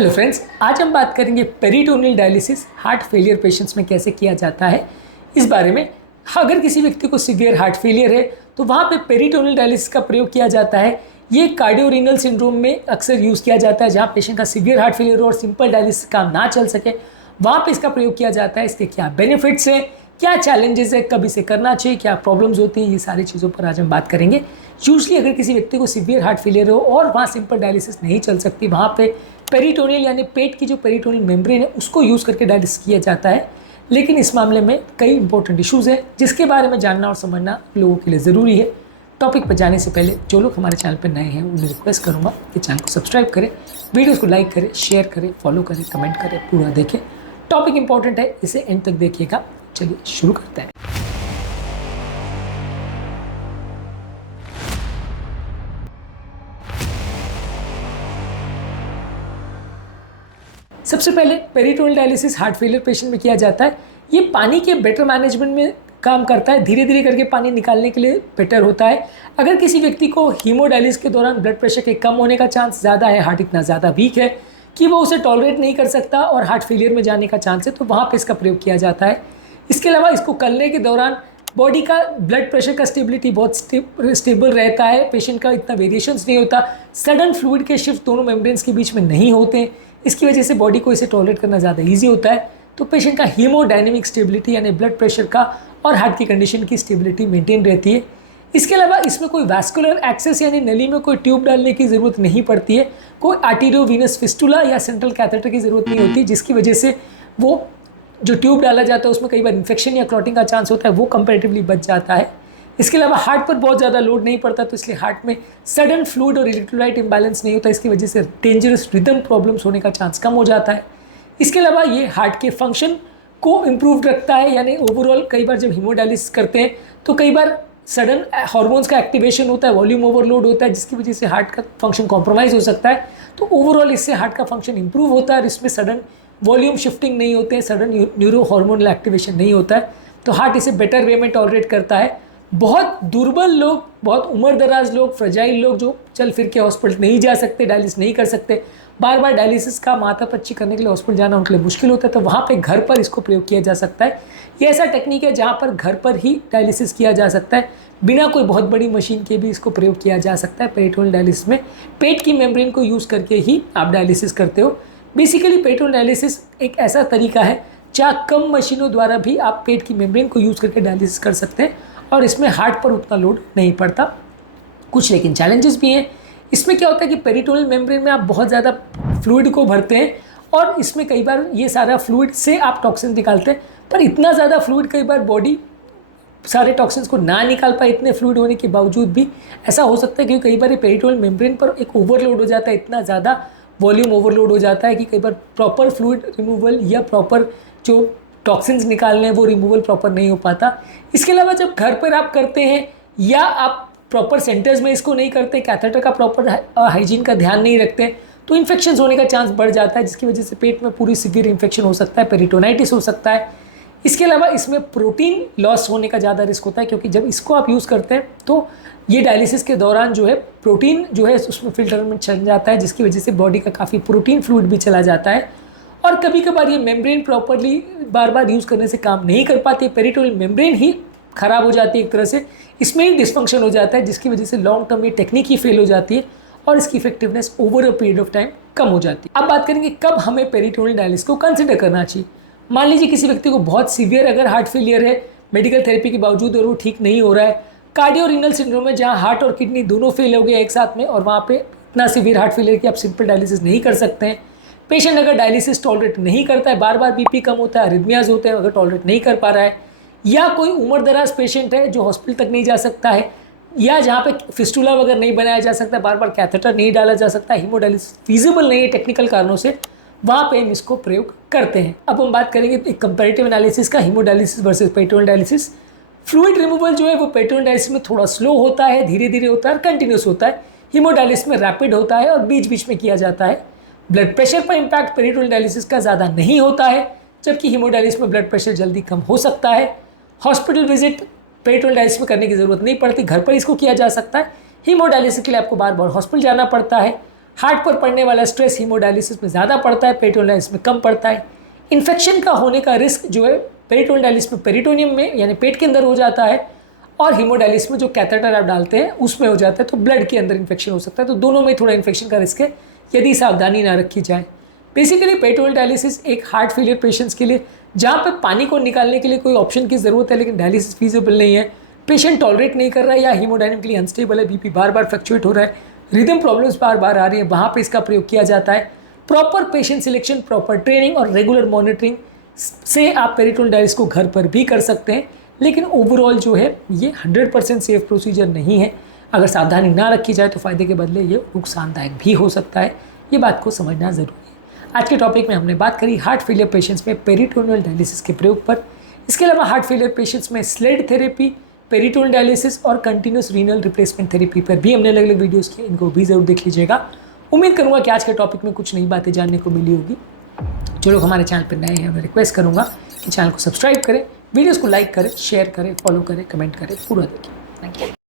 Hello friends, आज हम बात करेंगे peritoneal dialysis heart failure patients में कैसे किया जाता है। इस बारे में अगर किसी व्यक्ति को सीवियर हार्ट फेलियर है तो वहाँ पे पेरिटोनियल डायलिसिस का प्रयोग किया जाता है। ये कार्डियोरेनल सिंड्रोम में अक्सर यूज़ किया जाता है, जहाँ पेशेंट का सीवियर हार्ट फेलियर हो और सिंपल डायलिसिस काम ना चल सके, वहाँ पे इसका प्रयोग किया जाता है। इसके क्या बेनिफिट्स हैं, क्या चैलेंजेस है, कब इसे करना चाहिए, क्या प्रॉब्लम्स होती हैं, ये सारी चीज़ों पर आज हम बात करेंगे। यूजली अगर किसी व्यक्ति को सीवियर हार्ट फेलियर हो और वहाँ सिंपल डायलिसिस नहीं चल सकती, वहाँ पे पेरिटोनियल यानी पेट की जो पेरिटोनियल मेम्ब्रेन है उसको यूज़ करके डायलिसिस किया जाता है। लेकिन इस मामले में कई इंपॉर्टेंट इश्यूज़ हैं जिसके बारे में जानना और समझना लोगों के लिए ज़रूरी है। टॉपिक पर जाने से पहले जो लोग हमारे चैनल पर नए हैं उन्हें रिक्वेस्ट करूँगा कि चैनल को सब्सक्राइब करें, वीडियोस को लाइक करें, शेयर करें, फॉलो करें, कमेंट करें, पूरा देखें। टॉपिक इंपॉर्टेंट है, इसे एंड तक देखिएगा। चलिए शुरू करते हैं। सबसे पहले peritoneal dialysis heart failure patient में किया जाता है। ये पानी के बेटर मैनेजमेंट में काम करता है, धीरे धीरे करके पानी निकालने के लिए बेटर होता है। अगर किसी व्यक्ति को हीमोडायलिसिस के दौरान ब्लड प्रेशर के कम होने का चांस ज़्यादा है, हार्ट इतना ज़्यादा वीक है कि वो उसे टॉलरेट नहीं कर सकता और हार्ट फेलियर में जाने का चांस है, तो वहाँ पे इसका प्रयोग किया जाता है। इसके अलावा इसको करने के दौरान बॉडी का ब्लड प्रेशर का स्टेबिलिटी बहुत स्टेबल रहता है, पेशेंट का इतना वेरिएशंस नहीं होता, सडन फ्लूइड के शिफ्ट दोनों मेम्ब्रेन्स के बीच में नहीं होते। इसकी वजह से बॉडी को इसे टॉलरेट करना ज़्यादा ईजी होता है, तो पेशेंट का हीमोडायनेमिक स्टेबिलिटी यानी ब्लड प्रेशर का और हार्ट की कंडीशन की स्टेबिलिटी मेंटेन रहती है। इसके अलावा इसमें कोई वैस्कुलर एक्सेस यानी नली में कोई ट्यूब डालने की ज़रूरत नहीं पड़ती है, कोई आर्टेरियोवेनस फिस्टुला या सेंट्रल कैथेटर की ज़रूरत नहीं होती, जिसकी वजह से वो जो ट्यूब डाला जाता है उसमें कई बार इन्फेक्शन या क्लॉटिंग का चांस होता है, वो कंपैरेटिवली बच जाता है। इसके अलावा हार्ट पर बहुत ज़्यादा लोड नहीं पड़ता, तो इसलिए हार्ट में सडन फ्लूइड और इलेक्ट्रोलाइट इम्बैलेंस नहीं होता, इसकी वजह से डेंजरस रिदम प्रॉब्लम्स होने का चांस कम हो जाता है। इसके अलावा ये हार्ट के फंक्शन को इम्प्रूव रखता है, यानी ओवरऑल कई बार जब हीमोडायलिसिस करते हैं तो कई बार सडन हार्मोन्स का एक्टिवेशन होता है, वॉल्यूम ओवरलोड होता है, जिसकी वजह से हार्ट का फंक्शन कॉम्प्रोमाइज़ हो सकता है। तो ओवरऑल इससे हार्ट का फंक्शन इंप्रूव होता है और इसमें सडन वॉल्यूम शिफ्टिंग नहीं होते हैं, सडन न्यूरो हार्मोनल एक्टिवेशन नहीं होता है, तो हार्ट इसे बेटर वे में टॉलरेट करता है। बहुत दुर्बल लोग, बहुत उम्र दराज लोग, फ्रजाइल लोग जो चल फिर के हॉस्पिटल नहीं जा सकते, डायलिसिस नहीं कर सकते, बार बार डायलिसिस का माथापच्ची करने के लिए हॉस्पिटल जाना उनके लिए मुश्किल होता है, तो वहाँ पे घर पर इसको प्रयोग किया जा सकता है। ये ऐसा टेक्निक है जहाँ पर घर पर ही डायलिसिस किया जा सकता है, बिना कोई बहुत बड़ी मशीन के भी इसको प्रयोग किया जा सकता है। पेरिटोनियल डायलिसिस में पेट की मेम्ब्रेन को यूज़ करके ही आप डायलिसिस करते हो। बेसिकली पेरिटोनियल डायलिसिस एक ऐसा तरीका है जहाँ कम मशीनों द्वारा भी आप पेट की मेम्ब्रेन को यूज़ करके डायलिसिस कर सकते हैं और इसमें हार्ट पर उतना लोड नहीं पड़ता। कुछ लेकिन चैलेंजेस भी हैं। इसमें क्या होता है कि पेरिटोनियल मेम्ब्रेन में आप बहुत ज़्यादा फ्लूइड को भरते हैं और इसमें कई बार ये सारा फ्लूइड से आप टॉक्सिन निकालते हैं, पर इतना ज़्यादा फ्लूइड कई बार बॉडी सारे टॉक्सिन्स को ना निकाल पाए। इतने फ्लूइड होने के बावजूद भी ऐसा हो सकता है क्योंकि कई बार ये पेरिटोनियल मेम्ब्रेन पर एक ओवरलोड हो जाता है, इतना ज़्यादा वॉल्यूम ओवरलोड हो जाता है कि कई बार प्रॉपर फ्लूइड रिमूवल या प्रॉपर जो टॉक्सिन्स निकालने हैं वो रिमूवल प्रॉपर नहीं हो पाता। इसके अलावा जब घर पर आप करते हैं या आप प्रॉपर सेंटर्स में इसको नहीं करते, कैथेटर का प्रॉपर हाइजीन का ध्यान नहीं रखते, तो इन्फेक्शन होने का चांस बढ़ जाता है, जिसकी वजह से पेट में पूरी सीवियर इन्फेक्शन हो सकता है, पेरिटोनाइटिस हो सकता है। इसके अलावा इसमें प्रोटीन लॉस होने का ज़्यादा रिस्क होता है, क्योंकि जब इसको आप यूज़ करते हैं तो ये डायलिसिस के दौरान जो है प्रोटीन जो है उसमें फिल्टर में चल जाता है, जिसकी वजह से बॉडी का काफ़ी प्रोटीन फ्लूइड भी चला जाता है। और कभी कभार ये मेम्ब्रेन प्रॉपरली बार बार यूज़ करने से काम नहीं कर पाती, पेरिटोनियल मेम्ब्रेन ही ख़राब हो जाती है एक तरह से, इसमें ही डिस्फंक्शन हो जाता है, जिसकी वजह से लॉन्ग टर्म ये टेक्निक ही फेल हो जाती है और इसकी effectiveness over a period of time कम हो जाती है। अब बात करेंगे कब हमें पेरिटोनियल डायलिसिस को कंसिडर करना चाहिए। मान लीजिए किसी व्यक्ति को बहुत सीवियर अगर हार्ट फेलियर है, मेडिकल थेरेपी के बावजूद और वो ठीक नहीं हो रहा है, कार्डियोरेनल सिंड्रोम है जहाँ हार्ट और किडनी दोनों फेल हो गए एक साथ में और वहाँ पे इतना सीवियर हार्ट फेलियर कि आप सिंपल डायलिसिस नहीं कर सकते हैं। पेशेंट अगर डायलिसिस टॉलरेट नहीं करता है, बार बार बीपी कम होता है, अरिथमियाज होते हैं, अगर टॉलरेट नहीं कर पा रहा है, या कोई उम्र दराज पेशेंट है जो हॉस्पिटल तक नहीं जा सकता है, या जहाँ पे फिस्टुला वगैरह नहीं बनाया जा सकता, बार बार कैथेटर नहीं डाला जा सकता, हीमोडायलिसिस फीजिबल नहीं है टेक्निकल कारणों से, वहाँ पे हम इसको प्रयोग करते हैं। अब हम बात करेंगे एक कंपैरेटिव एनालिसिस का, haemodialysis versus peritoneal dialysis. Fluid removal जो है वो पेरिटोनियल डायलिसिस में थोड़ा स्लो होता है, धीरे धीरे होता है और कंटिन्यूस होता है। हीमोडायलिसिस में रैपिड होता है और बीच बीच में किया जाता है। ब्लड प्रेशर पर इम्पैक्ट पेरिटोनियल डायलिसिस का ज़्यादा नहीं होता है, जबकि हीमोडायलिसिस में ब्लड प्रेशर जल्दी कम हो सकता है। हॉस्पिटल विजिट पेरिटोनियल डायलिसिस में करने की ज़रूरत नहीं पड़ती, घर पर इसको किया जा सकता है। हीमोडायलिसिस के लिए आपको बार बार हॉस्पिटल जाना पड़ता है। हार्ट पर पड़ने वाला स्ट्रेस हीमोडायलिसिस में ज़्यादा पड़ता है, पेरिटोनियल डायलिसिस में कम पड़ता है। इन्फेक्शन का होने का रिस्क जो है पेरिटोनियल डायलिसिस में पेरिटोनियम में यानी पेट के अंदर हो जाता है, और हीमोडायलिसिस में जो कैथेटर आप डालते हैं उसमें हो जाता है, तो ब्लड के अंदर इन्फेक्शन हो सकता है। तो दोनों में थोड़ा इन्फेक्शन का रिस्क है यदि सावधानी ना रखी जाए। बेसिकली पेरिटोनियल डायलिसिस एक हार्ट फेलियर पेशेंट्स के लिए जहाँ पे पानी को निकालने के लिए कोई ऑप्शन की ज़रूरत है लेकिन डायलिसिस फीजिबल नहीं है, पेशेंट टॉलरेट नहीं कर रहा है या हीमोडायनेमिकली अनस्टेबल है, बीपी बार बार फ्लक्चुएट हो रहा है, रिदम प्रॉब्लम्स बार बार आ रही है, वहाँ पे इसका प्रयोग किया जाता है। Proper patient selection, proper training और रेगुलर मॉनिटरिंग से आप पेरिटोनियल डायलिसिस को घर पर भी कर सकते हैं, लेकिन ओवरऑल जो है ये 100% सेफ प्रोसीजर नहीं है। अगर सावधानी ना रखी जाए तो फ़ायदे के बदले ये नुकसानदायक भी हो सकता है, ये बात को समझना ज़रूरी है। आज के टॉपिक में हमने बात करी हार्ट फेलियर पेशेंट्स में पेरिटोनियल डायलिसिस के प्रयोग पर। इसके अलावा हार्ट फेलियर पेशेंट्स में स्लेड थेरेपी, पेरिटोनियल डायलिसिस और कंटिन्यूस रीनल रिप्लेसमेंट थेरेपी पर भी हमने अलग अलग वीडियोस किए, इनको भी ज़रूर देख लीजिएगा। उम्मीद करूँगा कि आज के टॉपिक में कुछ नई बातें जानने को मिली होगी। जो लोग हमारे चैनल पर नए हैं मैं रिक्वेस्ट करूँगा कि चैनल को सब्सक्राइब करें, वीडियोज़ को लाइक करें, शेयर करें, फॉलो करें, कमेंट करें, पूरा देखिए। Thank you.